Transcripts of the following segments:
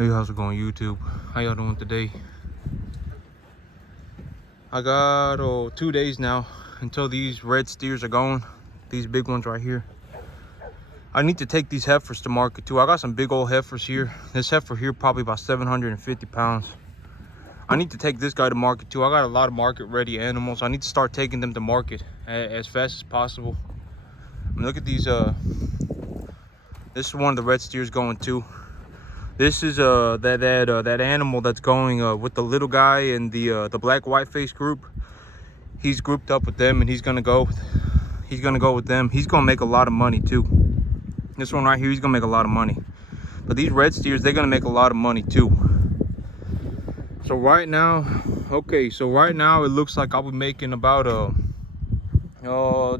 Hey, how's it going, YouTube? How y'all doing today? I got 2 days now until these red steers are going. These big ones right here. I need to take these heifers to market too. I got some big old heifers here. This heifer here probably about 750 pounds. I need to take this guy to market too. I got a lot of market ready animals. I need to start taking them to market as fast as possible. I mean, look at these. This is one of the red steers going too. This is that animal that's going with the little guy and the black white face group. He's grouped up with them, and he's gonna go with them. He's gonna make a lot of money too. This one right here, he's gonna make a lot of money. But these red steers, they're gonna make a lot of money too. So right now, right now it looks like I'll be making about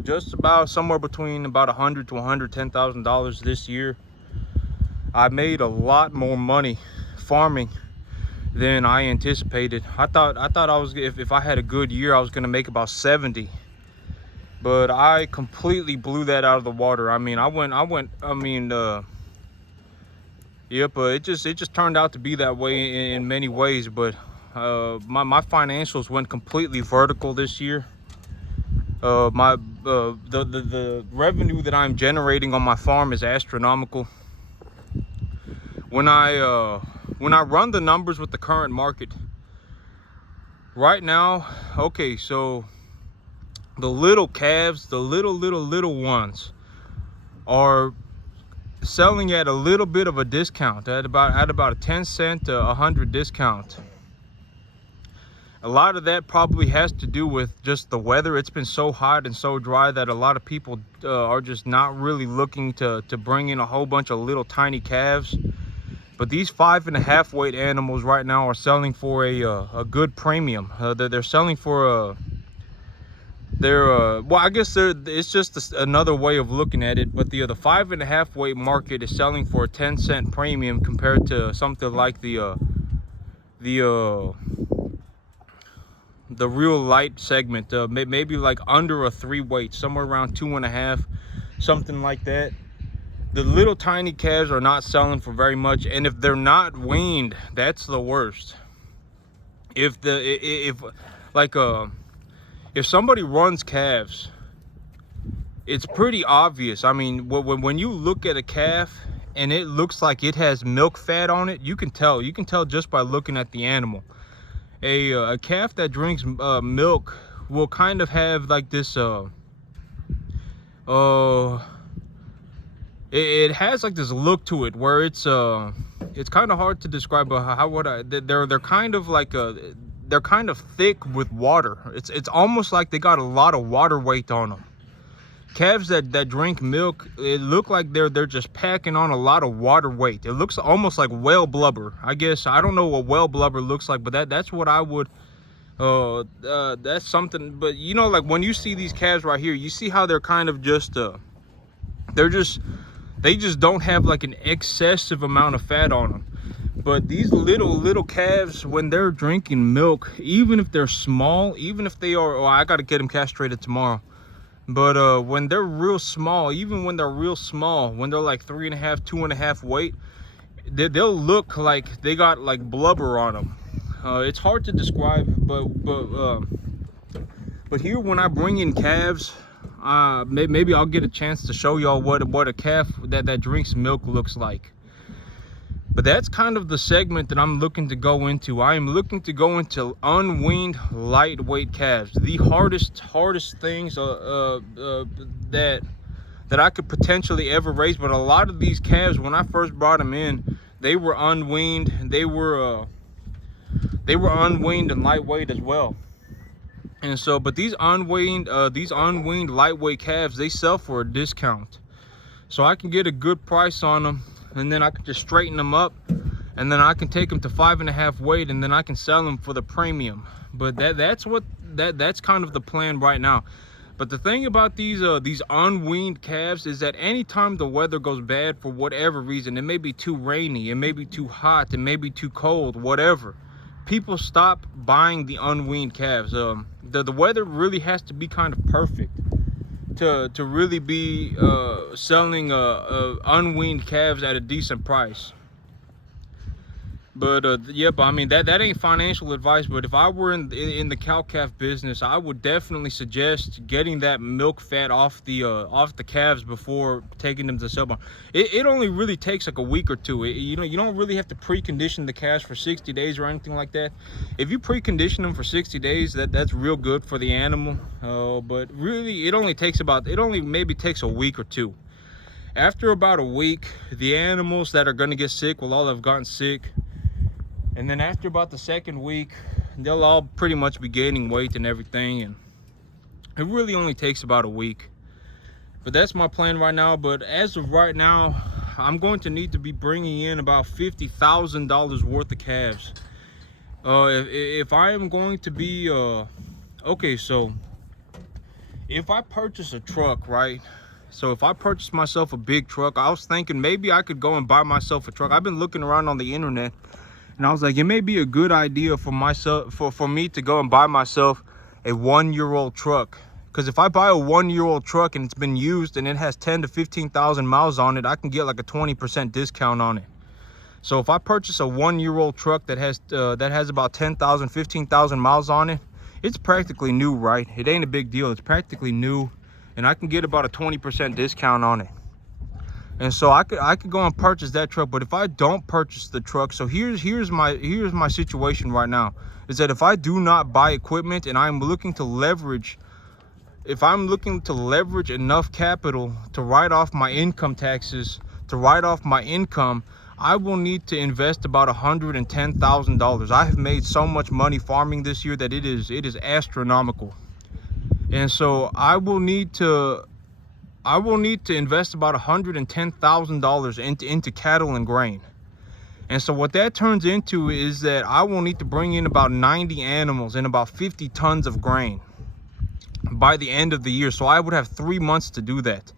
just about somewhere between about $100,000 to $110,000 this year. I made a lot more money farming than I anticipated. I thought I was, if I had a good year, I was gonna make about 70, but I completely blew that out of the water. I mean, yep, it just turned out to be that way in many ways. But my financials went completely vertical this year. The revenue that I'm generating on my farm is astronomical. When I run the numbers with the current market right now, okay, so the little calves, the little ones, are selling at a little bit of a discount, at about a 10 cent to 100 discount. A lot of that probably has to do with just the weather. It's been so hot and so dry that a lot of people are just not really looking to bring in a whole bunch of little tiny calves. But these 5.5 weight animals right now are selling for a good premium. They're selling for well, I guess it's just another way of looking at it. But the 5.5 weight market is selling for a 10 cent premium compared to something like the real light segment. Maybe like under a 3 weight, somewhere around 2.5, something like that. The little tiny calves are not selling for very much, and if they're not weaned, that's the worst. If somebody runs calves, it's pretty obvious. I mean, when you look at a calf and it looks like it has milk fat on it, you can tell. You can tell just by looking at the animal. A calf that drinks milk will kind of have like this it has like this look to it where it's kind of hard to describe. They're kind of like they're kind of thick with water. It's almost like they got a lot of water weight on them. Calves that drink milk, it look like they're just packing on a lot of water weight. It looks almost like whale blubber. I guess I don't know what whale blubber looks like, but that's what I would that's something. But you know, like when you see these calves right here, you see how they're kind of just they just don't have like an excessive amount of fat on them. But these little calves, when they're drinking milk, even if they're small, even if they are, I got to get them castrated tomorrow. But when they're real small, even when they're real small, when they're like 3.5, 2.5 weight, they'll look like they got like blubber on them. It's hard to describe, but here when I bring in calves, maybe I'll get a chance to show y'all what a calf that drinks milk looks like. But that's kind of the segment that I'm looking to go into. I am looking to go into unweaned lightweight calves, the hardest things that I could potentially ever raise. But a lot of these calves, when I first brought them in, they were unweaned. They were unweaned and lightweight as well. And so, but these unweaned lightweight calves, they sell for a discount. So I can get a good price on them, and then I can just straighten them up, and then I can take them to 5.5 weight, and then I can sell them for the premium. But that's kind of the plan right now. But the thing about these unweaned calves is that anytime the weather goes bad for whatever reason, it may be too rainy, it may be too hot, it may be too cold, whatever, people stop buying the unweaned calves. The weather really has to be kind of perfect to really be selling unweaned calves at a decent price. But yeah, but I mean that ain't financial advice. But if I were in the cow-calf business, I would definitely suggest getting that milk fat off the calves before taking them to the sale barn. It only really takes like a week or two. You know, you don't really have to precondition the calves for 60 days or anything like that. If you precondition them for 60 days, that's real good for the animal. But really, it only maybe takes a week or two. After about a week, the animals that are going to get sick will all have gotten sick. And then after about the second week, they'll all pretty much be gaining weight and everything. And it really only takes about a week. But that's my plan right now. But as of right now, I'm going to need to be bringing in about $50,000 worth of calves. If I am going to be, okay, so if I purchase a truck, right? So if I purchase myself a big truck, I was thinking maybe I could go and buy myself a truck. I've been looking around on the internet. And I was like, it may be a good idea for myself, for me to go and buy myself a 1-year-old truck. Because if I buy a 1-year-old truck and it's been used and it has 10 to 15,000 miles on it, I can get like a 20% discount on it. So if I purchase a 1-year-old truck that has about 10,000, 15,000 miles on it, it's practically new, right? It ain't a big deal. It's practically new, and I can get about a 20% discount on it. And so I could go and purchase that truck. But if I don't purchase the truck, so here's my situation right now, is that if I do not buy equipment and I'm looking to leverage, if I'm looking to leverage enough capital to write off my income taxes, to write off my income, I will need to invest about $110,000. I have made so much money farming this year that it is astronomical. And so I will need to invest about $110,000 into cattle and grain. And so what that turns into is that I will need to bring in about 90 animals and about 50 tons of grain by the end of the year. So I would have 3 months to do that.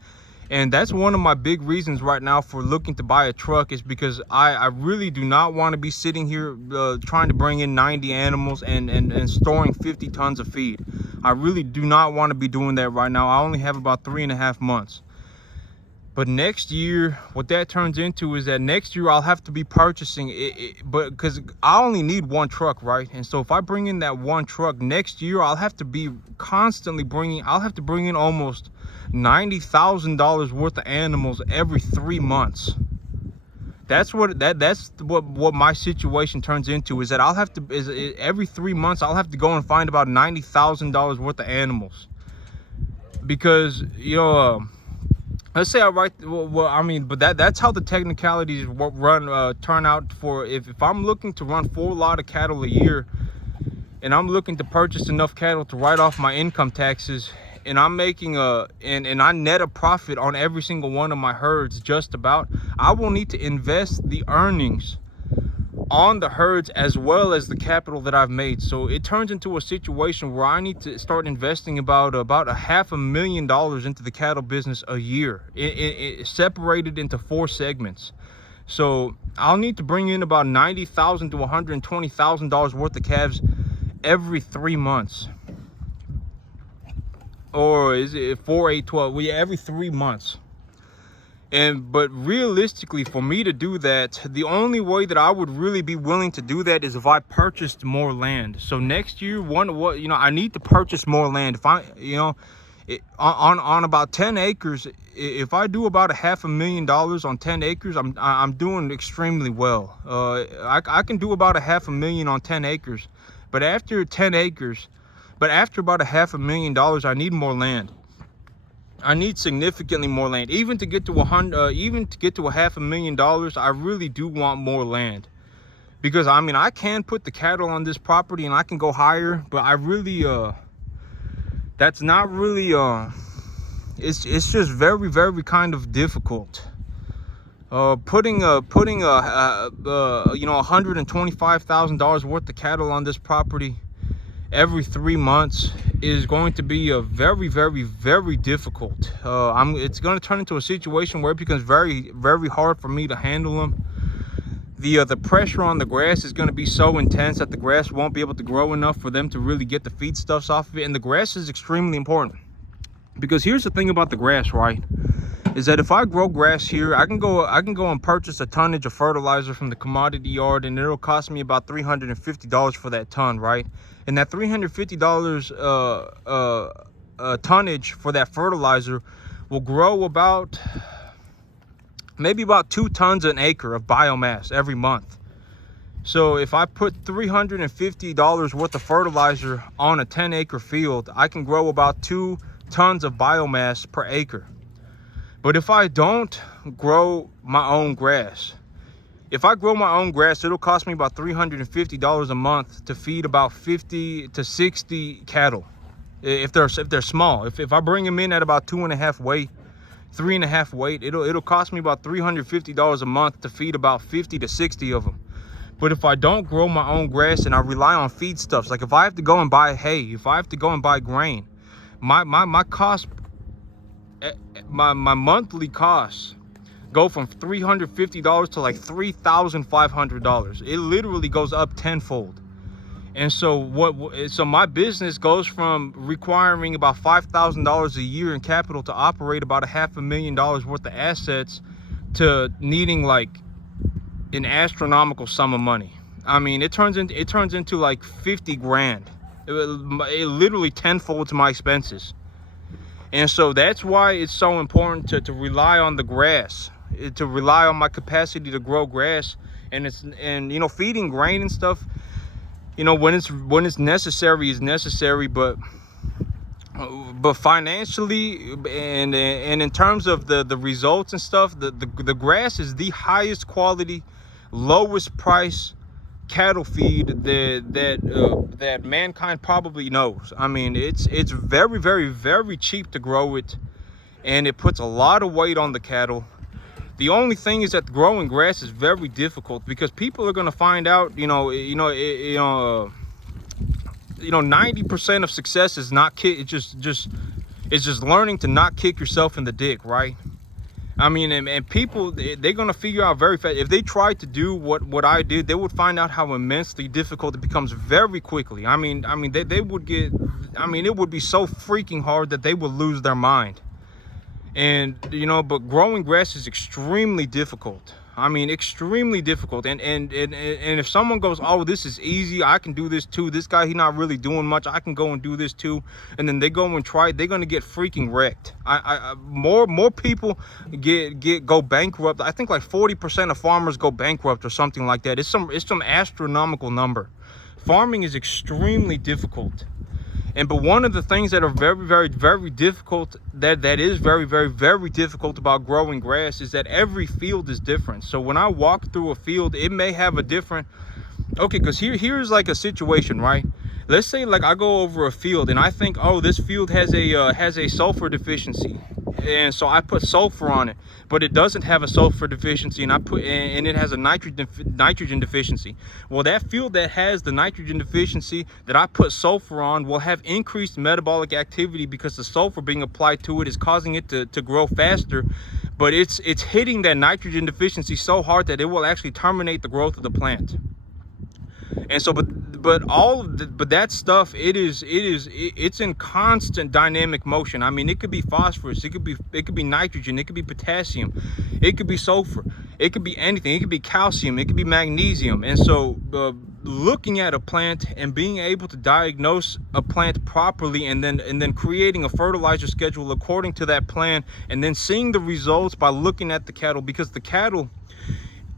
And that's one of my big reasons right now for looking to buy a truck, is because I really do not want to be sitting here trying to bring in 90 animals and storing 50 tons of feed. I really do not want to be doing that right now. I only have about 3.5 months. But next year, what that turns into is that next year I'll have to be purchasing it, but because I only need one truck, right? And so if I bring in that one truck next year, I'll have to be constantly I'll have to bring in almost $90,000 worth of animals every 3 months. That's what my situation turns into, is that I'll have to, every 3 months I'll have to go and find about $90,000 worth of animals. Because, you know, let's say I write, well, I mean, but that's how the technicalities turn out for, if I'm looking to run 4 lot of cattle a year, and I'm looking to purchase enough cattle to write off my income taxes, and I'm making and I net a profit on every single one of my herds just about, I will need to invest the earnings on the herds as well as the capital that I've made. So it turns into a situation where I need to start investing about $500,000 into the cattle business a year, separated into 4 segments. So I'll need to bring in about $90,000 to $120,000 worth of calves every 3 months. Or is it 4, 8, 12? Well, yeah, every 3 months. But realistically, for me to do that, the only way that I would really be willing to do that is if I purchased more land. So next year, I need to purchase more land. If I, on about 10 acres, if I do about $500,000 on 10 acres, I'm doing extremely well. I can do about $500,000 on 10 acres, but after 10 acres. But after about $500,000, I need more land. I need significantly more land. Even to get to $500,000, I really do want more land. Because I mean, I can put the cattle on this property and I can go higher, but I really that's not really it's just very, very kind of difficult. Putting $125,000 worth of cattle on this property every 3 months is going to be very, very, very difficult. It's going to turn into a situation where it becomes very, very hard for me to handle them. The pressure on the grass is going to be so intense that the grass won't be able to grow enough for them to really get the feedstuffs off of it. And the grass is extremely important, because here's the thing about the grass, right? is that if I grow grass here, I can go and purchase a tonnage of fertilizer from the commodity yard, and it'll cost me about $350 for that ton, right? And that $350 tonnage for that fertilizer will grow about maybe about 2 tons an acre of biomass every month. So if I put $350 worth of fertilizer on a 10-acre field, I can grow about 2 tons of biomass per acre. But if I don't grow my own grass, if I grow my own grass, it'll cost me about $350 a month to feed about 50 to 60 cattle. If they're small, if I bring them in at about 2.5 weight, 3.5 weight, it'll cost me about $350 a month to feed about 50 to 60 of them. But if I don't grow my own grass and I rely on feedstuffs, like if I have to go and buy hay, if I have to go and buy grain, my cost, my monthly costs go from $350 to like $3,500. It literally goes up tenfold. And so my business goes from requiring about $5,000 a year in capital to operate about $500,000 worth of assets to needing like an astronomical sum of money. I mean, it turns into like 50 grand. It literally tenfolds my expenses. And so that's why it's so important to rely on the grass, to rely on my capacity to grow grass. And you know, feeding grain and stuff, you know, when it's necessary is necessary, but financially and in terms of the results and stuff, the grass is the highest quality, lowest price cattle feed that mankind probably knows. I mean, it's very, very, very cheap to grow it, and it puts a lot of weight on the cattle. The only thing is that growing grass is very difficult because people are going to find out, 90% of success is not it's just learning to not kick yourself in the dick, right? I mean, and people, they're going to figure out very fast. If they tried to do what I did, they would find out how immensely difficult it becomes very quickly. I mean, they would get, it would be so freaking hard that they would lose their mind. And, you know, but growing grass is extremely difficult. I mean, extremely difficult. And if someone goes, oh, this is easy, I can do this too, this guy, he's not really doing much, I can go and do this too, and then they go and try it, they're gonna get freaking wrecked. More people go bankrupt. I think like 40% of farmers go bankrupt or something like that. It's some astronomical number. Farming is extremely difficult. But one of the things that are very, very, very difficult, that is very, very, very difficult about growing grass is that every field is different. So when I walk through a field, it may have a different, okay, because here's like a situation, right? Let's say like I go over a field and I think, oh, this field has a sulfur deficiency, and so I put sulfur on it, but it doesn't have a sulfur deficiency, and it has a nitrogen deficiency. Well, that field that has the nitrogen deficiency that I put sulfur on will have increased metabolic activity because the sulfur being applied to it is causing it to grow faster, but it's hitting that nitrogen deficiency so hard that it will actually terminate the growth of the plant. And so, but that stuff, it's in constant dynamic motion. I mean, it could be phosphorus, it could be nitrogen, it could be potassium, it could be sulfur, it could be anything, it could be calcium, it could be magnesium. And so looking at a plant and being able to diagnose a plant properly, and then creating a fertilizer schedule according to that plan, and then seeing the results by looking at the cattle, because the cattle,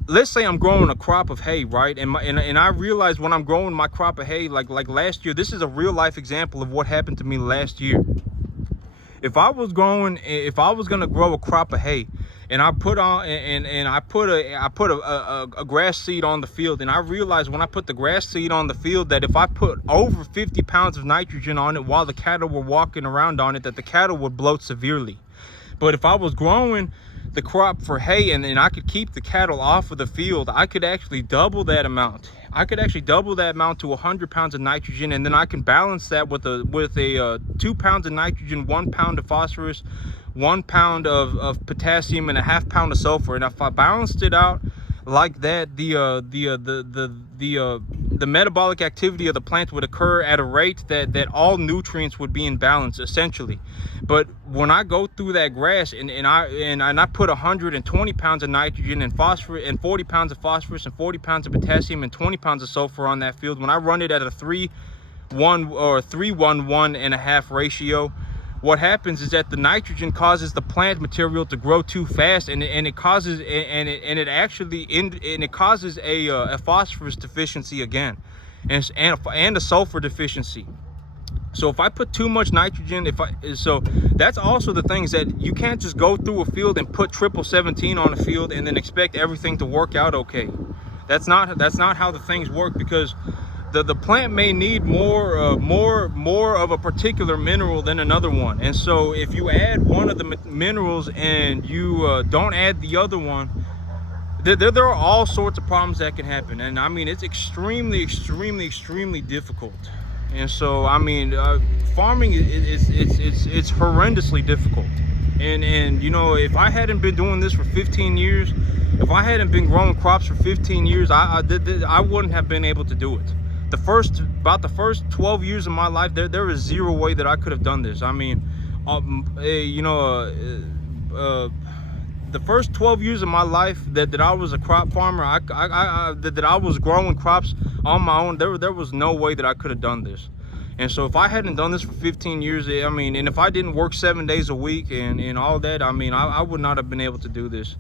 let's say I'm growing a crop of hay, right? And I realize when I'm growing my crop of hay, like last year, this is a real life example of what happened to me last year. If I was gonna grow a crop of hay, and I put a grass seed on the field, and I realized when I put the grass seed on the field that if I put over 50 pounds of nitrogen on it while the cattle were walking around on it, that the cattle would bloat severely. But if I was growing the crop for hay and I could keep the cattle off of the field, I could actually double that amount. I could actually double that amount to 100 pounds of nitrogen, and then I can balance that with a 2 pounds of nitrogen, 1 pound of phosphorus, 1 pound of potassium, and a half pound of sulfur. And if I balanced it out like that, the the metabolic activity of the plant would occur at a rate that all nutrients would be in balance essentially. But when I go through that grass and I put 120 pounds of nitrogen and phosphorus and 40 pounds of phosphorus and 40 pounds of potassium and 20 pounds of sulfur on that field, when I run it at a 3:1 or 3:1.5 ratio, what happens is that the nitrogen causes the plant material to grow too fast, and it causes a phosphorus deficiency again, and a sulfur deficiency. So if I put too much nitrogen, so that's also the things that you can't just go through a field and put 17 on a field and then expect everything to work out okay. That's not how the things work, because the plant may need more of a particular mineral than another one. And so if you add one of the minerals and you don't add the other one, there are all sorts of problems that can happen. And I mean, it's extremely difficult. And so I mean, farming it's horrendously difficult. And you know, if I hadn't been doing this for 15 years, if I hadn't been growing crops for 15 years, I wouldn't have been able to do it. About the first 12 years of my life, there is zero way that I could have done this. I mean, you know, the first 12 years of my life that I was a crop farmer, that I was growing crops on my own, there was no way that I could have done this. And so if I hadn't done this for 15 years, I mean, and if I didn't work 7 days a week and all that, I mean, I would not have been able to do this.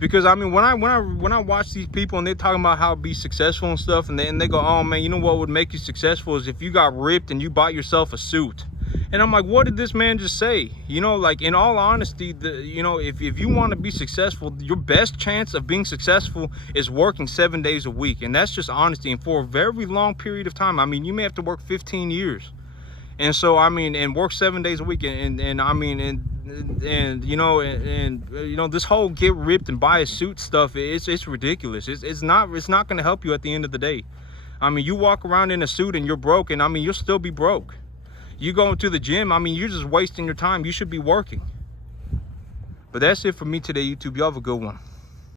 Because I mean, when I watch these people and they're talking about how to be successful and stuff, and they go, oh man, you know what would make you successful is if you got ripped and you bought yourself a suit. And I'm like, what did this man just say? You know, like, in all honesty, you know, if you want to be successful, your best chance of being successful is working 7 days a week. And that's just honesty. And for a very long period of time, I mean, you may have to work 15 years. And so, I mean, and work 7 days a week. And I mean, and you know, this whole get ripped and buy a suit stuff, it's ridiculous. It's not going to help you at the end of the day. I mean, you walk around in a suit and you're broke, and I mean, you'll still be broke. You go to the gym, I mean, you're just wasting your time. You should be working. But that's it for me today, YouTube. Y'all have a good one.